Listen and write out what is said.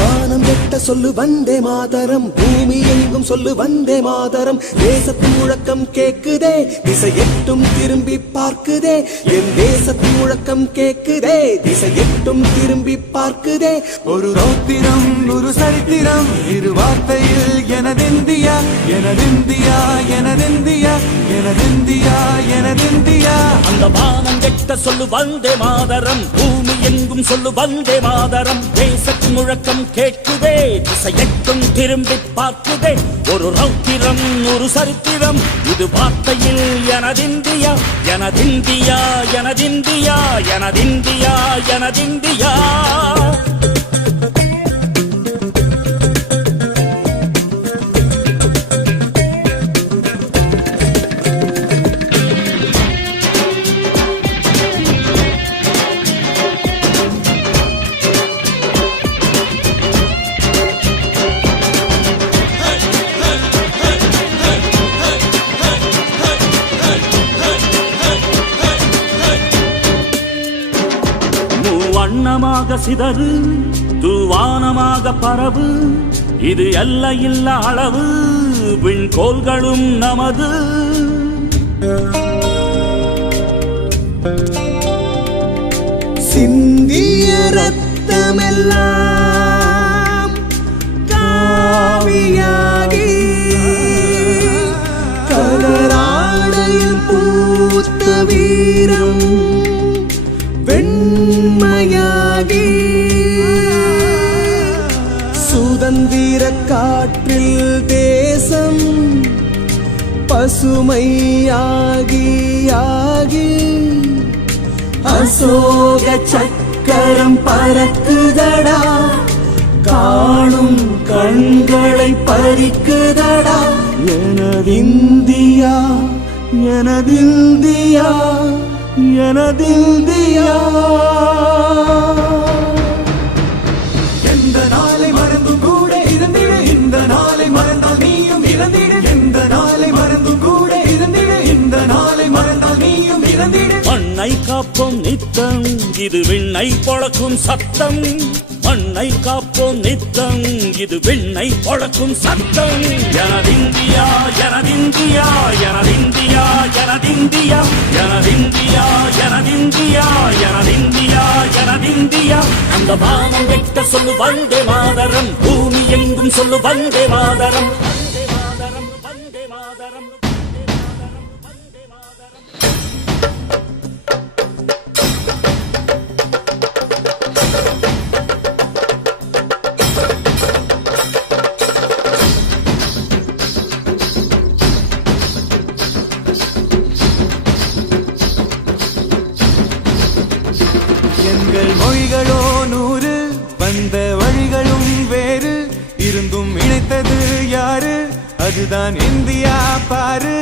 வானம் எட்ட சொல்லு வந்தே மாதரம், பூமி எங்கும் சொல்லு வந்தே மாதரம். தேசத்தின் முழக்கம் கேக்குதே, திசை எட்டும் திரும்பி பார்க்குதே. என் தேசத்தின் முழக்கம் கேக்குதே, திசை எட்டும் திரும்பி பார்க்குதே. ஒரு ரௌத்திரம் ஒரு சரித்திரம், இரு வார்த்தையில் எனதிந்தியா எனதிந்தியா எனதிந்தியா எனதிந்தியா எனதிந்தியா. அந்த வானம் எட்ட சொல்லு வந்தே மாதரம், பூமி எங்கும் சொல்லு வந்தே மாதரம். தேசத்தின் முழக்கம் கேட்குதே, திசையெட்டும் திரும்பி பார்க்குதே. ஒரு ரௌத்திரம் ஒரு சரித்திரம், இது வார்த்தையில் எனதிந்தியா எனதிந்தியா எனதிந்தியா எனதிந்தியா எனதிந்தியா. வண்ணமாக சிதறு தூவானமாக பரவு, இது எல்லையில்ல அளவு, விண்கோள்களும் நமது. சிந்திய ரத்தமெல்லாம் காவியாகி, கலராடையில் பூத்த வீரம் வெண்மையாகி, சுதந்திர காற்றில் தேசம் பசுமையாகி ஆகி, அசோக சக்கரம் பறக்குதடா, காணும் கண்களை பறிக்குதடா. எனதிந்தியா எனதிந்தியா எனதிந்தியா. எந்த நாளை மறந்தும் கூட இருந்திடு, இந்த நாளை மறந்தால் நீயும் இறந்திடு. எந்த நாளை மறந்தும் கூட இருந்திடு, இந்த நாளை மறந்தால் நீயும் இறந்திடு. மண்ணை காப்போம் நித்தம், இது விண்ணை பொழக்கும் சத்தம். மண்ணை காப்போம் நித்தம், இது விண்ணை பொழக்கும் சத்தம். எனதிந்தியா எனதிந்தியா எனதிந்தியா எனதிந்தியா எனதிந்தியா எனதிந்தியா எனதிந்தியா எனதிந்தியா. அந்த வானம் எட்ட சொல்லு வந்தே மாதரம், பூமி எங்கும் சொல்லு வந்தே மாதரம். வந்தே மாதரம் வந்தே மாதரம். எங்கள் மொழிகளோ 100, வந்த வழிகளும் வேறு, இருந்தும் இணைத்தது யாரு? அதுதான் இந்தியா பாரு.